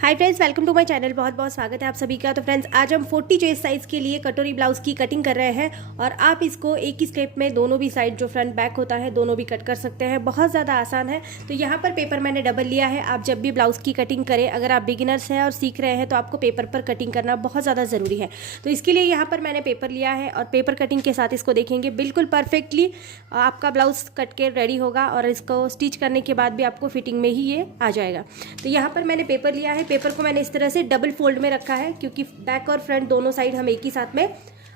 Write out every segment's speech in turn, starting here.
Hi friends, welcome to my channel. बहुत बहुत स्वागत है आप सभी का। तो फ्रेंड्स, आज हम 40 चेस्ट साइज़ के लिए कटोरी ब्लाउज़ की कटिंग कर रहे हैं और आप इसको एक ही स्टेप में दोनों भी साइड जो फ्रंट बैक होता है दोनों भी कट कर सकते हैं। बहुत ज़्यादा आसान है। तो यहाँ पर पेपर मैंने डबल लिया है। आप जब भी ब्लाउज़ की कटिंग करें, अगर आप बिगिनर्स हैं और सीख रहे हैं तो आपको पेपर पर कटिंग करना बहुत ज़्यादा ज़रूरी है। तो इसके लिए यहाँ पर मैंने पेपर लिया है और पेपर कटिंग के साथ इसको देखेंगे बिल्कुल परफेक्टली आपका ब्लाउज़ कट के रेडी होगा और इसको स्टिच करने के बाद भी आपको फिटिंग में ही ये आ जाएगा। तो यहाँ पर मैंने पेपर लिया है। पेपर को मैंने इस तरह से डबल फोल्ड में रखा है क्योंकि बैक और फ्रंट दोनों साइड हम एक ही साथ में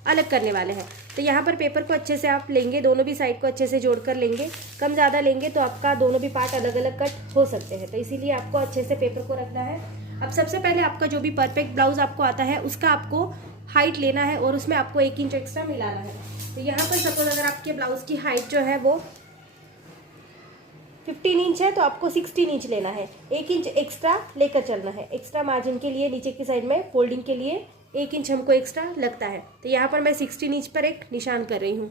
अलग करने वाले हैं। तो यहाँ पर पेपर को अच्छे से आप लेंगे, दोनों भी साइड को अच्छे से जोड़कर लेंगे। कम ज़्यादा लेंगे तो आपका दोनों भी पार्ट अलग अलग कट हो सकते हैं, तो इसीलिए आपको अच्छे से पेपर को रखना है। अब सबसे पहले आपका जो भी परफेक्ट ब्लाउज आपको आता है उसका आपको हाइट लेना है और उसमें आपको 1 इंच एक्स्ट्रा मिलाना है। तो यहाँ पर सपोज अगर आपके ब्लाउज की हाइट जो है वो 15 इंच है तो आपको 16 इंच लेना है। 1 इंच एक्स्ट्रा लेकर चलना है। एक्स्ट्रा मार्जिन के लिए नीचे की साइड में फोल्डिंग के लिए 1 इंच हमको एक्स्ट्रा लगता है। तो यहाँ पर मैं 16 इंच पर एक निशान कर रही हूँ।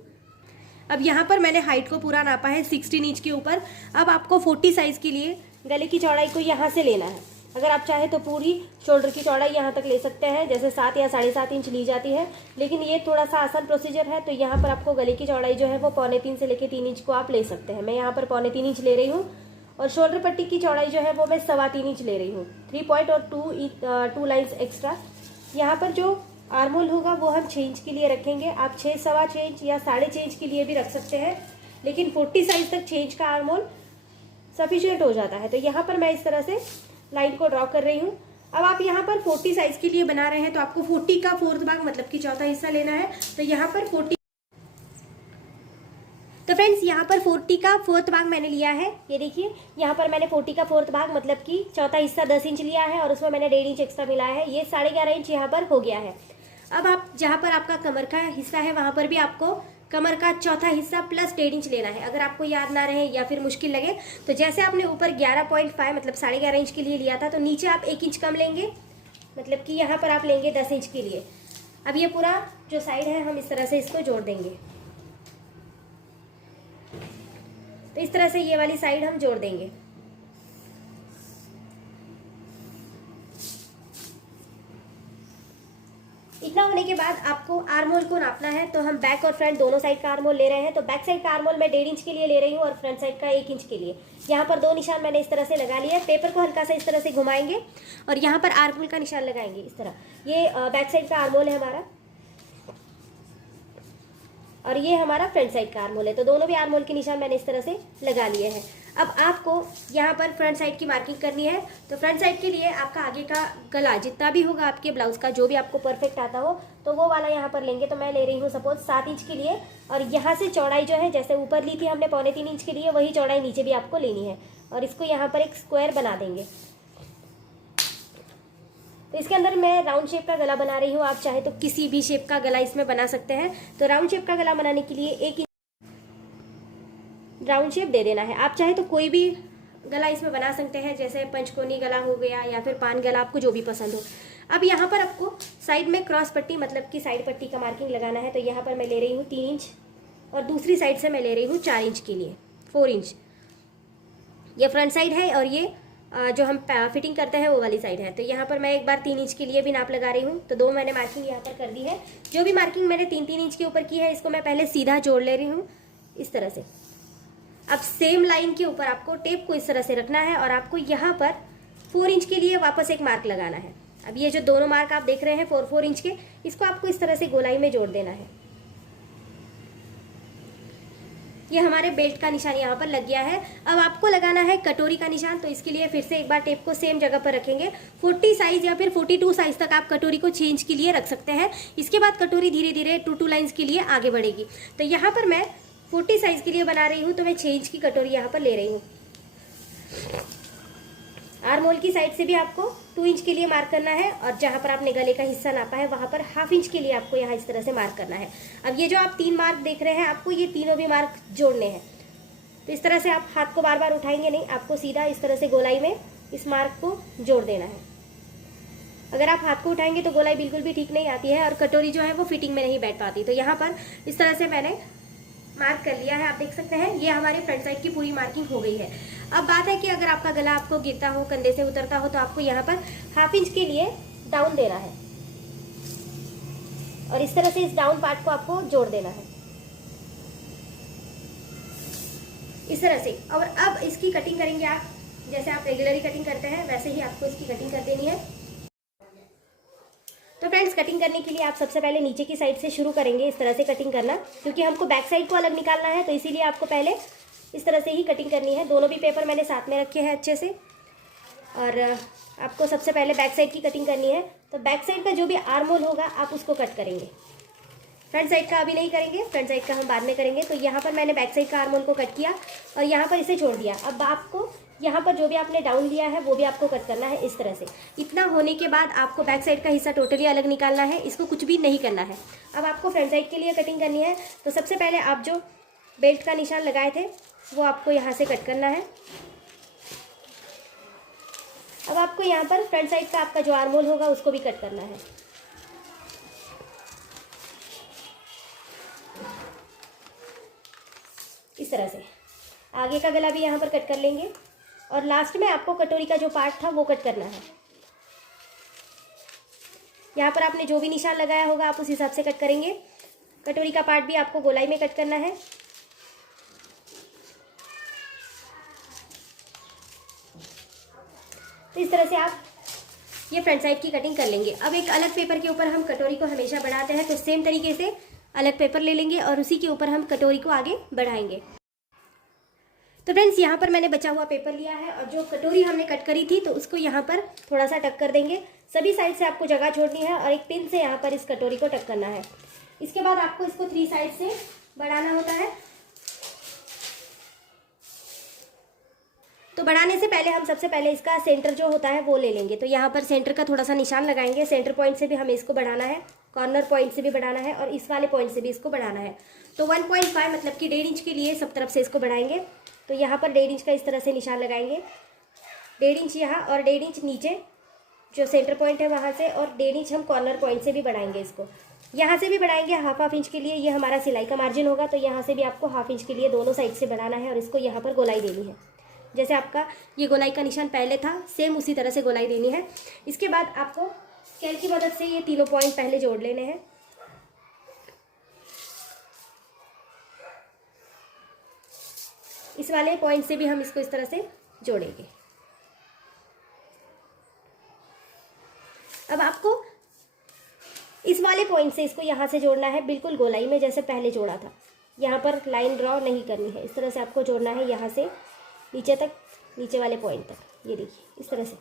अब यहाँ पर मैंने हाइट को पूरा नापा है 16 इंच के ऊपर। अब आपको 40 साइज के लिए गले की चौड़ाई को यहाँ से लेना है। अगर आप चाहे तो पूरी शोल्डर की चौड़ाई यहाँ तक ले सकते हैं, जैसे 7 या 7.5 इंच ली जाती है, लेकिन ये थोड़ा सा आसान प्रोसीजर है। तो यहाँ पर आपको गले की चौड़ाई जो है वो 2.25 से लेकर 3 इंच को आप ले सकते हैं। मैं यहाँ पर 3.25 इंच ले रही हूँ और शोल्डर पट्टी की चौड़ाई जो है वो मैं 3.25 इंच ले रही हूँ। 3 पॉइंट और 2 लाइन्स एक्स्ट्रा। यहाँ पर जो आर्म होल होगा वो हम 6 इंच के लिए रखेंगे। आप 6, 6.25 इंच या 6.5 इंच के लिए भी रख सकते हैं, लेकिन 40 साइज तक 6 इंच का आर्म होल सफिशियंट हो जाता है। तो यहाँ पर मैं इस तरह से लाइन को ड्रॉ कर रही हूँ। अब आप यहाँ पर 40 साइज के लिए बना रहे हैं तो आपको 40 का 4th भाग मतलब कि चौथा हिस्सा लेना है। तो यहाँ पर 40, तो फ्रेंड्स यहाँ पर 40 का 4th भाग मैंने लिया है। ये देखिए, यहाँ पर मैंने 40 का 4th भाग मतलब कि चौथा हिस्सा 10 इंच लिया है और उसमें मैंने 1.5 इंच एक्स्ट्रा मिलाया है। ये 11.5 इंच यहाँ पर हो गया है। अब आप जहाँ पर आपका कमर का हिस्सा है वहाँ पर भी आपको कमर का चौथा हिस्सा प्लस 1.5 इंच लेना है। अगर आपको याद ना रहे या फिर मुश्किल लगे तो जैसे आपने ऊपर 11.5 मतलब 11.5 इंच के लिए लिया था, तो नीचे आप 1 इंच कम लेंगे, मतलब कि यहाँ पर आप लेंगे 10 इंच के लिए। अब ये पूरा जो साइड है हम इस तरह से इसको जोड़ देंगे। तो इस तरह से ये वाली साइड हम जोड़ देंगे। इतना होने के बाद आपको आर्म होल को नापना है। तो हम बैक और फ्रंट दोनों साइड का आर्म होल ले रहे हैं। तो बैक साइड का आर्म होल मैं 1.5 इंच के लिए ले रही हूँ और फ्रंट साइड का 1 इंच के लिए। यहाँ पर 2 निशान मैंने इस तरह से लगा लिया है। पेपर को हल्का सा इस तरह से घुमाएंगे और यहाँ पर आर्म होल का निशान लगाएंगे इस तरह। ये बैक साइड का आर्म होल है हमारा और ये हमारा फ्रंट साइड का आर्म होल है। तो दोनों भी आर्म होल के निशान मैंने इस तरह से लगा लिए हैं। अब आपको यहाँ पर फ्रंट साइड की मार्किंग करनी है। तो फ्रंट साइड के लिए आपका आगे का गला जितना भी होगा आपके ब्लाउज का, जो भी आपको परफेक्ट आता हो, तो वो वाला यहाँ पर लेंगे। तो मैं ले रही हूँ सपोज 7 इंच के लिए और यहाँ से चौड़ाई जो है जैसे ऊपर ली थी हमने 2.25 इंच के लिए, वही चौड़ाई नीचे भी आपको लेनी है और इसको यहाँ पर एक स्क्वायर बना देंगे। तो इसके अंदर मैं राउंड शेप का गला बना रही हूँ। आप चाहे तो किसी भी शेप का गला इसमें बना सकते हैं। तो राउंड शेप का गला बनाने के लिए 1 इंच राउंड शेप दे देना है। आप चाहे तो कोई भी गला इसमें बना सकते हैं, जैसे पंचकोनी गला हो गया या फिर पान गला, आपको जो भी पसंद हो। अब यहाँ पर आपको साइड में क्रॉस पट्टी मतलब कि साइड पट्टी का मार्किंग लगाना है। तो यहाँ पर मैं ले रही हूँ 3 इंच और दूसरी साइड से मैं ले रही हूँ 4 इंच के लिए 4 इंच। ये फ्रंट साइड है और ये जो हम फिटिंग करते हैं वो वाली साइड है। तो यहाँ पर मैं एक बार 3 इंच के लिए भी नाप लगा रही हूँ। तो 2 मैंने मार्किंग यहाँ पर कर दी है। जो भी मार्किंग मैंने 3-3 इंच के ऊपर की है, इसको मैं पहले सीधा जोड़ ले रही हूँ इस तरह से। अब सेम लाइन के ऊपर आपको टेप को इस तरह से रखना है और आपको यहाँ पर 4 इंच के लिए वापस एक मार्क लगाना है। अब ये जो दोनों मार्क आप देख रहे हैं 4-4 इंच के, इसको आपको इस तरह से गोलाई में जोड़ देना है। ये हमारे बेल्ट का निशान यहाँ पर लग गया है। अब आपको लगाना है कटोरी का निशान। तो इसके लिए फिर से एक बार टेप को सेम जगह पर रखेंगे। 40 साइज या फिर 42 साइज तक आप कटोरी को 6 इंच के लिए रख सकते हैं। इसके बाद कटोरी धीरे धीरे 2 लाइन्स के लिए आगे बढ़ेगी। तो यहाँ पर मैं 40 साइज के लिए बना रही हूँ, तो मैं 6 इंच की कटोरी यहाँ पर ले रही हूँ। आर्म होल की साइड से भी आपको 2 इंच के लिए मार्क करना है और जहाँ पर आपने गले का हिस्सा नापा है वहाँ पर 1/2 इंच के लिए आपको यहाँ इस तरह से मार्क करना है। अब ये जो आप 3 मार्क देख रहे हैं, आपको ये तीनों भी मार्क जोड़ने हैं। तो इस तरह से आप हाथ को बार बार उठाएंगे नहीं, आपको सीधा इस तरह से गोलाई में इस मार्क को जोड़ देना है। अगर आप हाथ को उठाएंगे तो गोलाई बिल्कुल भी ठीक नहीं आती है और कटोरी जो है वो फिटिंग में नहीं बैठ पाती। तो यहाँ पर इस तरह से मैंने मार्क कर लिया है। आप देख सकते हैं ये हमारे फ्रंट साइड की पूरी मार्किंग हो गई है। अब बात है कि अगर आपका गला आपको गिरता हो, कंधे से उतरता हो, तो आपको यहाँ पर 1/2 इंच के लिए डाउन देना है और इस तरह से इस डाउन पार्ट को आपको जोड़ देना है इस तरह से। और अब इसकी कटिंग करेंगे आप, जैसे आप रेगुलरली कटिंग करते हैं वैसे ही आपको इसकी कटिंग कर देनी है। तो फ्रेंड्स, कटिंग करने के लिए आप सबसे पहले नीचे की साइड से शुरू करेंगे इस तरह से कटिंग करना, क्योंकि हमको बैक साइड को अलग निकालना है, तो इसीलिए आपको पहले इस तरह से ही कटिंग करनी है। दोनों भी पेपर मैंने साथ में रखे हैं अच्छे से, और आपको सबसे पहले बैक साइड की कटिंग करनी है। तो बैक साइड का जो भी आर्म होल होगा आप उसको कट करेंगे। फ्रंट साइड का अभी नहीं करेंगे, फ्रंट साइड का हम बाद में करेंगे। तो यहाँ पर मैंने बैक साइड का आर्म होल को कट किया और यहाँ पर इसे छोड़ दिया। अब आपको यहाँ पर जो भी आपने डाउन लिया है वो भी आपको कट करना है इस तरह से। इतना होने के बाद आपको बैक साइड का हिस्सा टोटली अलग निकालना है, इसको कुछ भी नहीं करना है। अब आपको फ्रंट साइड के लिए कटिंग करनी है। तो सबसे पहले आप जो बेल्ट का निशान लगाए थे वो आपको यहाँ से कट करना है। अब आपको यहाँ पर फ्रंट साइड का आपका जो आर्म होल होगा उसको भी कट करना है इस तरह से। आगे का गला भी यहाँ पर कट कर लेंगे और लास्ट में आपको कटोरी का जो पार्ट था वो कट करना है। यहाँ पर आपने जो भी निशान लगाया होगा आप उस हिसाब से कट करेंगे। कटोरी का पार्ट भी आपको गोलाई में कट करना है। तो इस तरह से आप ये फ्रंट साइड की कटिंग कर लेंगे। अब एक अलग पेपर के ऊपर हम कटोरी को हमेशा बढ़ाते हैं, तो सेम तरीके से अलग पेपर ले लेंगे और उसी के ऊपर हम कटोरी को आगे बढ़ाएंगे। तो फ्रेंड्स, यहाँ पर मैंने बचा हुआ पेपर लिया है और जो कटोरी हमने कट करी थी तो उसको यहाँ पर थोड़ा सा टक कर देंगे। सभी साइड से आपको जगह छोड़नी है और एक पिन से यहाँ पर इस कटोरी को टक करना है। इसके बाद आपको इसको 3 साइड से बढ़ाना होता है। तो बढ़ाने से पहले हम सबसे पहले इसका सेंटर जो होता है वो ले लेंगे। तो यहाँ पर सेंटर का थोड़ा सा निशान लगाएंगे। सेंटर पॉइंट से भी हमें इसको बढ़ाना है, कॉर्नर पॉइंट से भी बढ़ाना है और इस वाले पॉइंट से भी इसको बढ़ाना है। तो 1.5 मतलब कि 1.5 इंच के लिए सब तरफ से इसको बढ़ाएंगे। तो यहाँ पर 1.5 इंच का इस तरह से निशान लगाएंगे। 1.5 इंच यहाँ और 1.5 इंच नीचे जो सेंटर पॉइंट है वहाँ से, और 1.5 इंच हम कॉर्नर पॉइंट से भी बढ़ाएंगे इसको। यहाँ से भी बढ़ाएंगे 1/2 इंच के लिए, ये हमारा सिलाई का मार्जिन होगा। तो यहाँ से भी आपको 1/2 इंच के लिए दोनों साइड से बढ़ाना है और इसको यहाँ पर गोलाई देनी है। जैसे आपका ये गोलाई का निशान पहले था सेम उसी तरह से गोलाई देनी है। इसके बाद आपको स्केल की मदद से ये तीनों पॉइंट पहले जोड़ लेने हैं। इस वाले पॉइंट से भी हम इसको इस तरह से जोड़ेंगे। अब आपको इस वाले पॉइंट से इसको यहाँ से जोड़ना है बिल्कुल गोलाई में, जैसे पहले जोड़ा था। यहाँ पर लाइन ड्रॉ नहीं करनी है, इस तरह से आपको जोड़ना है यहाँ से नीचे तक, नीचे वाले पॉइंट तक। ये देखिए इस तरह से।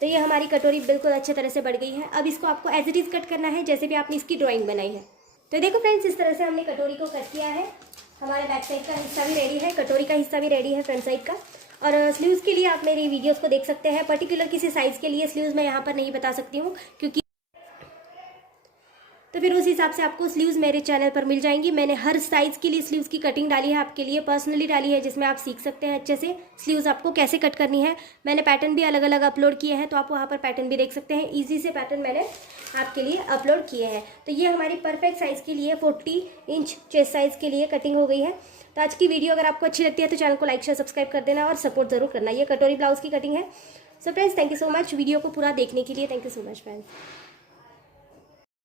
तो ये हमारी कटोरी बिल्कुल अच्छे तरह से बढ़ गई है। अब इसको आपको एज इट इज़ कट करना है जैसे भी आपने इसकी ड्राइंग बनाई है। तो देखो फ्रेंड्स, इस तरह से हमने कटोरी को कट किया है। हमारे बैक साइड का हिस्सा भी रेडी है, कटोरी का हिस्सा भी रेडी है फ्रंट साइड का। और स्लीव्स के लिए आप मेरी वीडियोस को देख सकते हैं। पर्टिकुलर किसी साइज़ के लिए स्लीव्स मैं यहाँ पर नहीं बता सकती हूँ, क्योंकि तो फिर उस हिसाब से आपको स्लीव्स मेरे चैनल पर मिल जाएंगी। मैंने हर साइज़ के लिए स्लीव्स की कटिंग डाली है, आपके लिए पर्सनली डाली है, जिसमें आप सीख सकते हैं अच्छे से स्लीव्स आपको कैसे कट करनी है। मैंने पैटर्न भी अलग अलग अपलोड किए हैं, तो आप वहाँ पर पैटर्न भी देख सकते हैं। ईजी से पैटर्न मैंने आपके लिए अपलोड किए हैं। तो ये हमारी परफेक्ट साइज़ के लिए 40 इंच चेस्ट साइज़ के लिए कटिंग हो गई है। तो आज की वीडियो अगर आपको अच्छी लगती है तो चैनल को लाइक शेयर सब्सक्राइब कर देना और सपोर्ट जरूर करना। ये कटोरी ब्लाउज की कटिंग है। So friends, thank you so much video को पूरा देखने के लिए। Thank you so much friends.